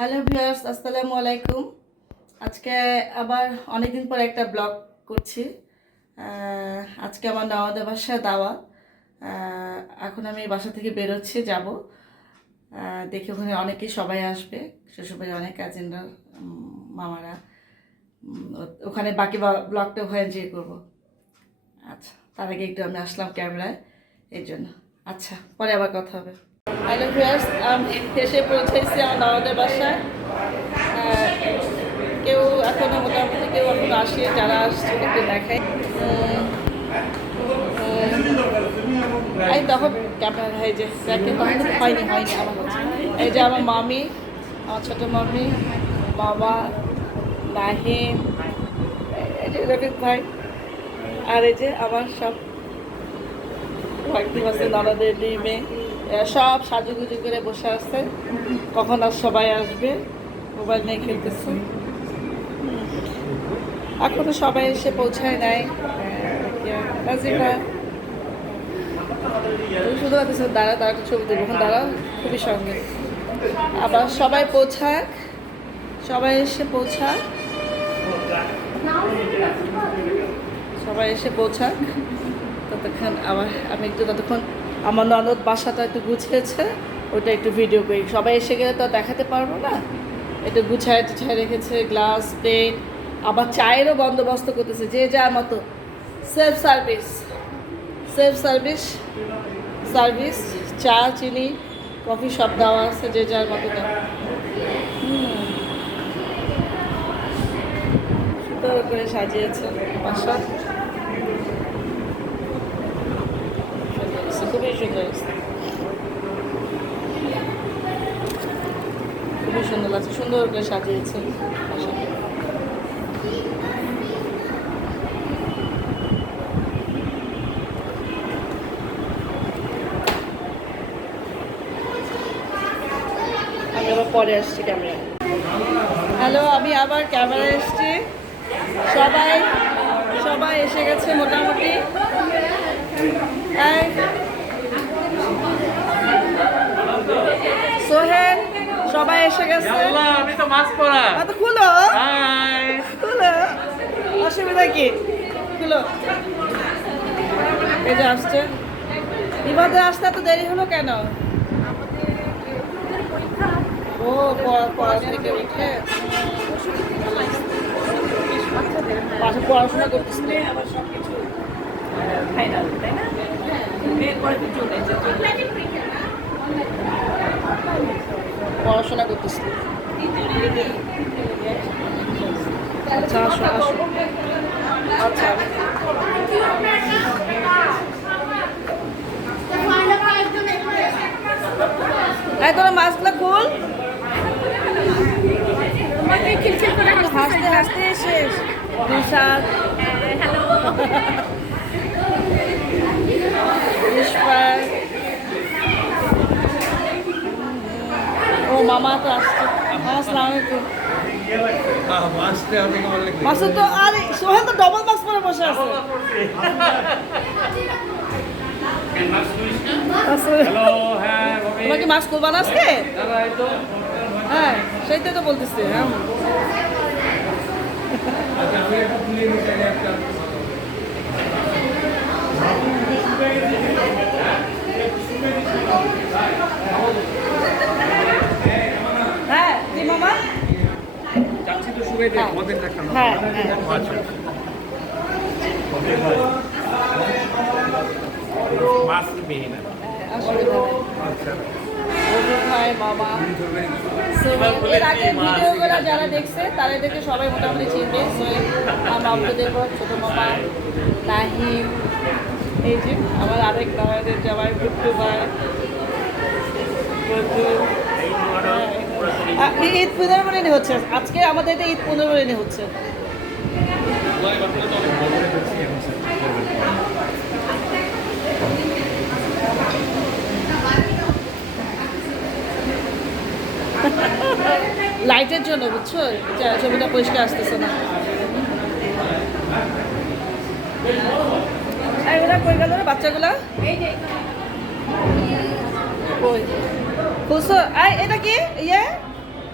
Hello viewers, আসসালামু আলাইকুম। আজকে আবার অনেকদিন পর একটা ব্লগ করছি। আজকে আমার নওয়াদের বাসায় দাওয়াত। এখন আমি বাসা থেকে বেরোচ্ছি, যাব। দেখি ওখানে অনেকেই সবাই আসবে, শ্বশুরবাড়ির অনেক কাজিনরা, মামারা। ওখানে বাকি ব্লগটা ওখানে এনজয় করবো। আচ্ছা, তার আগে একটু আমি আসলাম ক্যামেরায়, এই জন্য। আচ্ছা, পরে আবার কথা হবে। হ্যালো ভিউয়ার্স, আমি এসে পৌঁছেছি আমার নওয়াদের বাসায়। কেউ এখনো মোটামুটি কেউ এখনো আসে, যারা আসছে একটু দেখায়। এই তখন ক্যামেরা এই যে দেখে হয়নি আমার হচ্ছে। এই যে আমার মামি, আমার ছোটো মামি, বাবা, নাহিম, এই যে রফিক ভাই, আর এই যে আমার সব ভাগ্নি আছে, ননদের মেয়ে, এরা সব সাজুগুজু করে বসে আছে। কখন আর সবাই আসবে, মোবাইল নিয়ে খেলতেছে। এখনো সবাই এসে পৌঁছায় নাই। শুধু দাঁড়া দাঁড়া ছবি দেবো, এখন দাঁড়াও খুবই সঙ্গে। আবার সবাই পৌঁছাক, সবাই এসে পৌঁছাক, সবাই এসে পৌঁছাক। ততক্ষণ আবার আমি একটু ততক্ষণ আমার ননদ বাসাটা একটু গুছিয়েছে, ওটা একটু ভিডিও করি। সবাই এসে গেলে তো দেখাতে পারবো না, একটু গুছায় টুছায় রেখেছে, গ্লাস, প্লেট, আবার চায়েরও বন্দোবস্ত করতেছে যে যার মতো। সেলফ সার্ভিস, চা, চিনি, কফি সব দেওয়া আছে, যে যার মতো দেওয়া। সুন্দর করে সাজিয়েছে বাসা, খুবই সুন্দর, খুবই সুন্দর লাগছে, সুন্দর করে সাজিয়েছে বাসা। আমি আবার পরে আসছি ক্যামেরায়। হ্যালো, আমি আবার ক্যামেরায় এসছি। সবাই এসে গেছে মোটামুটি। সোহেল, সবাই এসে গেছে। আমি তো মাছ পড়া। খুলো, অসুবিধা কি? খুলো। এই যে আসছে, বিবাদে আসতে এত দেরি হলো কেন? ও পড়া থেকে উঠে পড়াশোনা করতেছিল, পড়াশোনা করতেছিল। আচ্ছা, আসো। আচ্ছা, তোরা মাছগুলো খুল। হাসতে শেষ। ও মামা তো আসছে। আসসালামু আলাইকুম। মাসুদ তো, আরে সোহেল তো ডবল মাস্ক পরে বসে আছে। তোমার কি মাছ করবা না আজকে? হ্যাঁ, সেইটাই তো বলতেছি। হ্যাঁ, কি মামা? হ্যাঁ, এর আগের ভিডিওগুলো যারা দেখছে তাদেরকে সবাই মোটামুটি চিনবে। মামুদের পর ছোটো মামা, নাহিম, এই যে আমার আরেক নওয়াদের জামাই ভুট্টু ভাই, ঈদ পুনর্বরণী হচ্ছে আজকে আমাদের, এটা ঈদ পুনর্বরণী হচ্ছে। লাইটের জন্য, বুঝছো, ছবিটা পরিষ্কার আসতেছে না। ওরা কই গেল রে বাচ্চাগুলা? কই খুলছো? এটা কি ইয়ে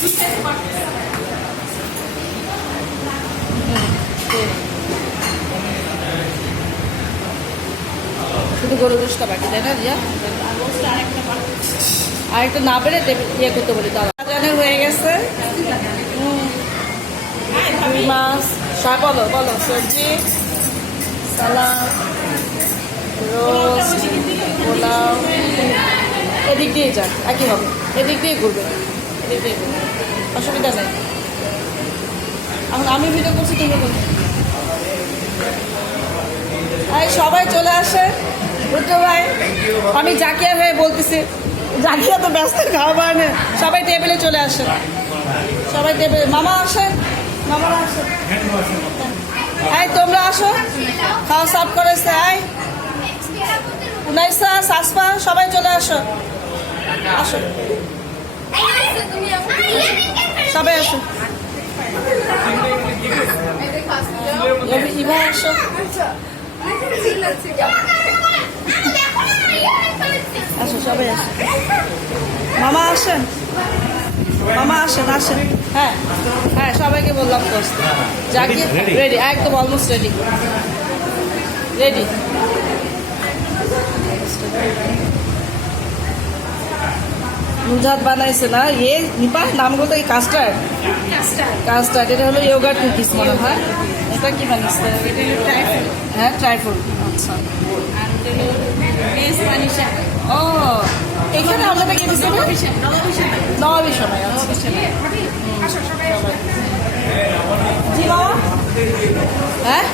শুধু গরু গোশটা বাকি তাই না রিয়া? আরেকটা না পেরে ইয়ে করতে বলি দাদা জানে হয়ে গেছে। রুই মাছ বলো বলো সবজি সালাদ রোস্ট পোলাও এদিক দিয়ে যাক একই হবে, এদিক দিয়ে ঘুরবে, এদিক দিয়ে ঘুরবে, অসুবিধা নেই। এখন আমি ভিডিও করছি তুমি বলছো। এই সবাই চলে আসে বুঝছো ভাই, আমি জাকিয়া হয়ে বলতেছি, জাকিয়া তো ব্যস্ত খাওয়া বাড়ানো, সবাই টেবিলে চলে আসে, সবাই টেবিলে। মামা আসেন, মামারা আসেন, এই তোমরা আসো, খাওয়া সাফ করেছে। এই উনাইসা সাসপা সবাই চলে আসো, আসো সবাই আসো, ইভা আসো, আসো সবাই আসো। মামা আসেন, মামা আসেন আসেন। হ্যাঁ হ্যাঁ সবাইকে বললাম তো জাকির রেডি, একদম অলমোস্ট রেডি রেডি। নুজাত বানাইছে না ইয়ে নিপা নামগুলো তো কাস্টার্ড, কাস্টার্ড এটা হলো ইয়োগার্ট কুকিজ মনে হয়। এটা কি বানিয়েছে? হ্যাঁ ট্রাইফুল। আচ্ছা ও এখানে আপনাদের কি দিচ্ছে? নবাবী সময়। জি বাবা। হ্যাঁ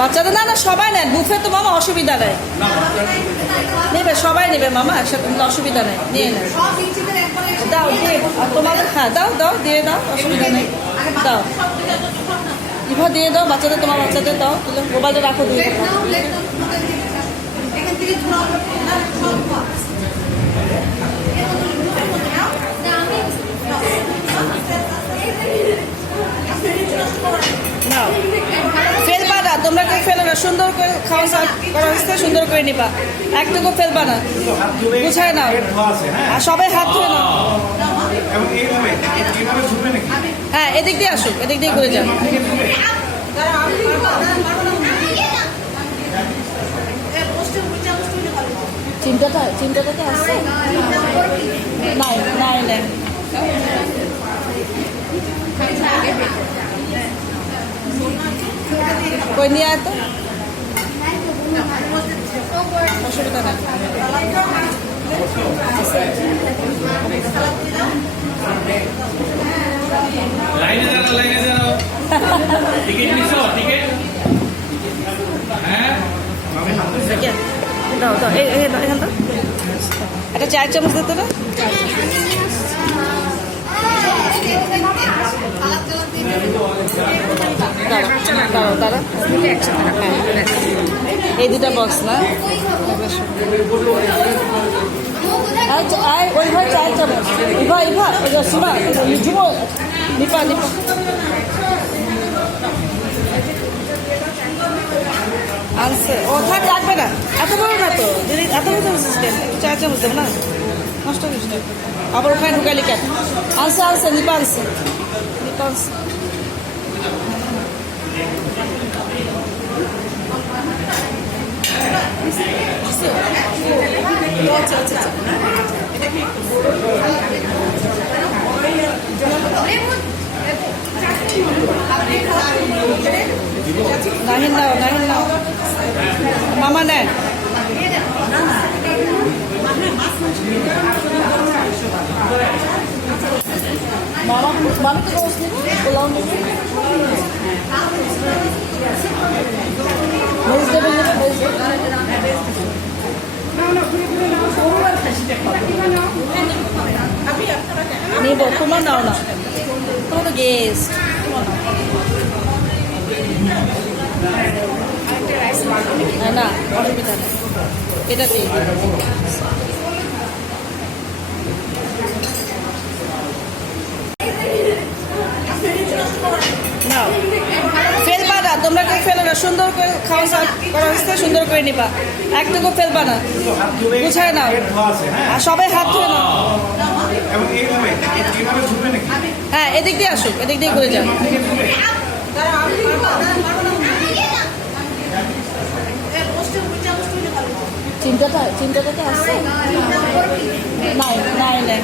বাচ্চাদের না না সবাই নেন, বুফে তো মামা অসুবিধা নেই, নেবে সবাই নেবে মামা একসাথে, অসুবিধা নেই, নিয়ে নেন দাও দিয়ে। আর তোমাদের হ্যাঁ দাও দাও দিয়ে দাও, অসুবিধা নেই, দাও ইভা দিয়ে দাও বাচ্চাদের, তোমার বাচ্চাদের দাও, তুলে মোবাইলে রাখো দিয়ে দাও। নাও ফেলবা না তোমরা, কেউ ফেলো না, সুন্দর করে খাওয়া করা হচ্ছে, সুন্দর করে নিবা, একটুকু ফেলবা না, বুঝায় নাও। আর সবাই হাত ধুয়ে নাও। হ্যাঁ এদিক দিয়ে আসুক, এদিক দিয়ে ঘুরে যান। চিন্তাটা তো আসছে নাই নাই নাই। কই নিয়ে আয় তো, অসুবিধা নাই। লাইনে দাঁড়াও, লাইনে দাঁড়াও। টিকিট নিছো? টিকিট? হ্যাঁ দাও দাও এখান তো একটা 4 চামচ দিতে না। দাঁড়াও দাঁড়া, এই দুটা বক্স না ওই ভাই 4 চামচ। ইভা ইভা সীমা ঝুমো নিপা নিপা আনছে ও থাক লাগবে না, এত বড় না তো, যদি এত বড় চামচ 4 চামচ দেবো না, নষ্ট করিস না। আবার ওখানে ঢুকালি কেন? আনছে আনছে নিপা আনছে, নিপা আনছে। আচ্ছা আচ্ছা নাহিন নাও, নাহিন নাও, মামা নেন। মামা মামা তো রোজ নেব পোলাও নেব, ভেজিটেবল নেব, নেব। তোমার নাও না, তোমার তো গেস্ট, না অসুবিধা নেই, এটা দিয়ে নাও। ফেলবা না তোমরা, কেউ ফেলো না, সুন্দর করে খাওয়া করা হচ্ছে, সুন্দর করে নিবা, একটুকু ফেলবা না, বুঝায় নাও। আর সবাই হাত ধুয়ে নাও। হ্যাঁ এদিক দিয়ে আসুক, এদিক দিয়ে ঘুরে যান। চিন্তাটা তো আছে, নাই নাই নাই।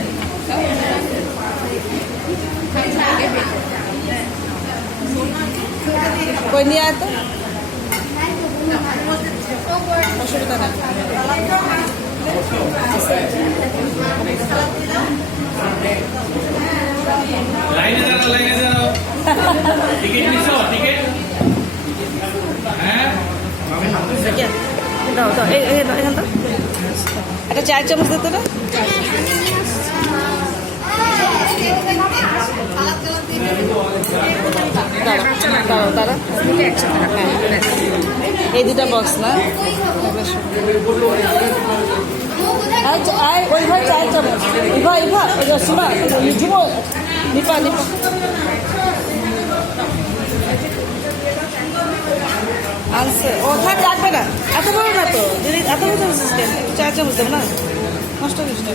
কই নিয়ে আয় তো, অসুবিধা নাই। লাইনে দাঁড়াও টিকিট নিছো টিকিট হ্যাঁ দাও দাও, এখান তো একটা চায়ের চামচ দিতে না। দাঁড়াও দাঁড়া, এই দুটা বক্স না, ওই ভাই চায়ের চামচ, ইভা ইভা সীমা ঝুমো, নিপা নিপা। আনছে ও থাক, লাগবে না, এত বড় না তো দিদি, এত বড় সিস্টেম, চায়ের চামচ দেবো না, নষ্ট করিস না।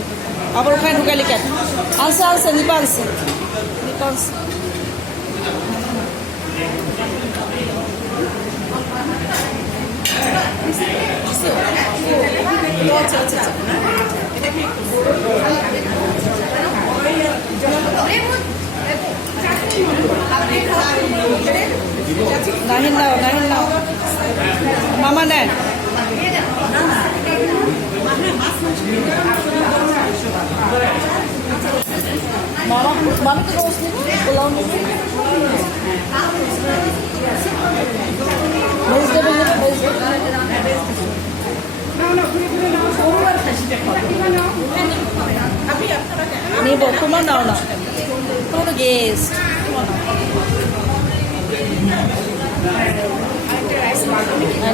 আবার ওখানে ঢুকাইলি কেন? আনছে আনছে, নিপা আনছে, নিপা আনছে। আচ্ছা আচ্ছা আচ্ছা, নাহিন নাও, নাহিন নাও, মামা নেন। মামা মামা তো রোজ নেবে, পোলাও নেবে, ভেজিটেবল নেবে, নিব। তোমার নাও না, তোমার তো গেস্ট,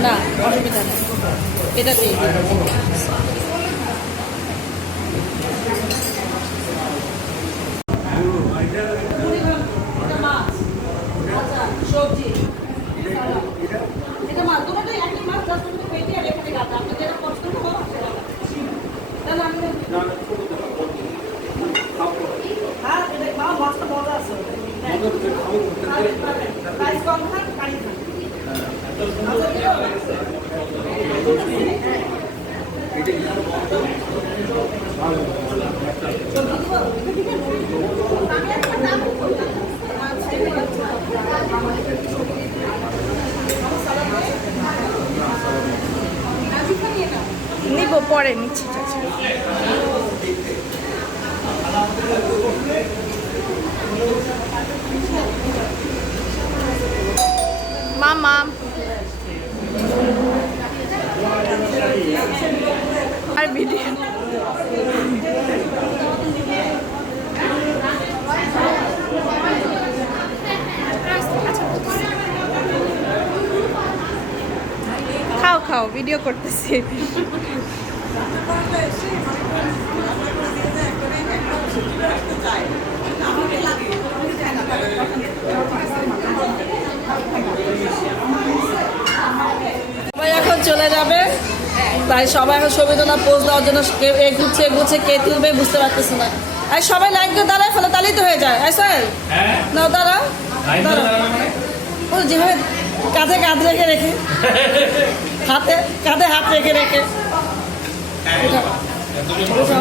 না অসুবিধা নেই, এটা দিয়ে সবজি, এটা মাছ, তোমাদের একই মাছ, জাস্ট তুমি পেটে আর এখানে গাছ, আপনি যেটা পছন্দ করো তাহলে আমি হ্যাঁ, মাছটা মজা আছে, প্রাইস কম খান, কারি খান। নিব, পরে নিচ্ছি। মামা আর ভিডিও খাও খাও, ভিডিও করতেছি। সবাই এখন চলে যাবে, তাই সবাই এখন ছবি তোলা পোজ দেওয়ার জন্য কেউ এগুচ্ছে এগুচ্ছে, কে তুলবে বুঝতে পারতেছে না। আর সবাই লাইন করে দাঁড়ায় ফেলে, তাহলেই তো হয়ে যায়। সোহেল নাও, দাঁড়াও দাঁড়াও, ও যেভাবে কাঁধে কাঁধ রেখে রেখে, হাতে কাঁধে হাত রেখে রেখে, উঠা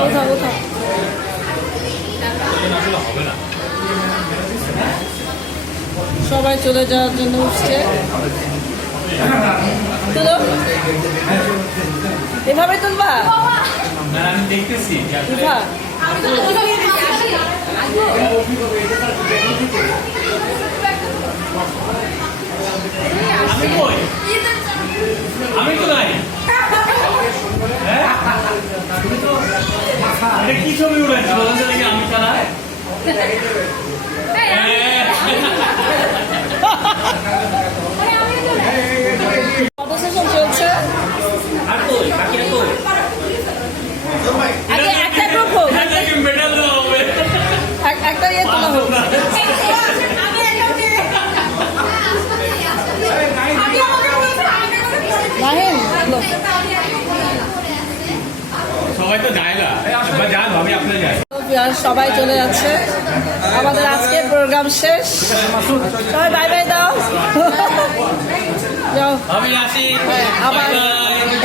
উঠা উঠা। সবাই চলে যাওয়ার জন্য উঠছে, তুলো এভাবে তুলবা, আমি দেখতেছি উঠা। আমি কই, আমি তো নাই। এটা কি ছবি উড়াচ্ছি বলেন তো দেখি, আমি ছাড়া ফটো সেশন চলছে, আর কই বাকিরা কই, আগে একটা গ্রুপ হোক, মেডাল দেওয়া হবে, একটা ইয়ে তোলা হোক। নাহিন সবাই তো যায় না, যান ভাবি, আপনারা যায়। ভিউয়ার সবাই চলে যাচ্ছে, আমাদের আজকের প্রোগ্রাম শেষ। সবাই বাই বাই দাও। যাও আমি আসি। আবার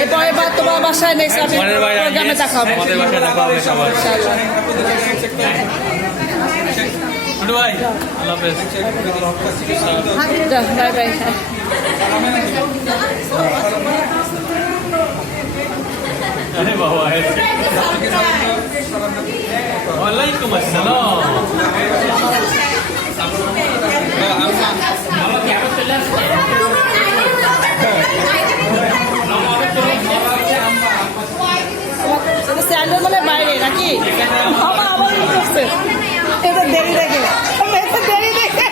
এরপর তোমার বাসায় নেক্সট আমি পরের বার প্রোগ্রামে দেখা হবে। আমাদের বাসায় দেখা হবে সবার। ইনশাআল্লাহ। গুড বাই, আল্লাহ হাফেজ। যাও বাই বাই। আরে বাবা, ওয়ালাইকুম আসসালাম। স্যান্ডেল মানে বাইরে নাকি? বাবা আবার কি করছে? এটা দেরি দেখে, এটা দেরি দেখে।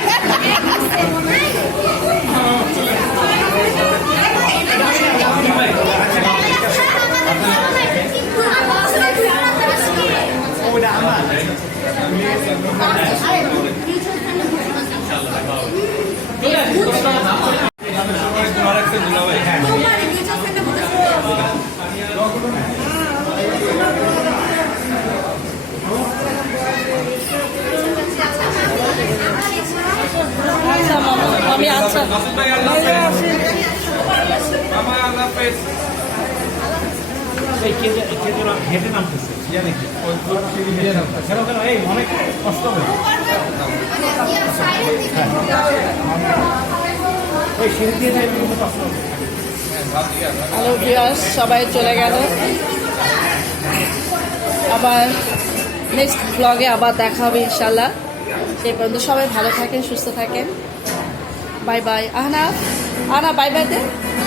আচ্ছা মামা, আমি আচ্ছা হেঁটে নামতেছে কেন এই অনেক কষ্ট হবে ওই সিঁড়ি দিয়ে যাই কিন্তু কষ্ট হবে। হ্যালো ভিউয়ার্স, সবাই চলে গেল। আবার নেক্সট ব্লগে আবার দেখা হবে ইনশাল্লাহ। সেই পর্যন্ত সবাই ভালো থাকেন, সুস্থ থাকেন। Bye bye. আহনা, আহনা বাই বাই দে।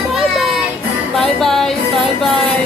Bye bye bye bye bye by.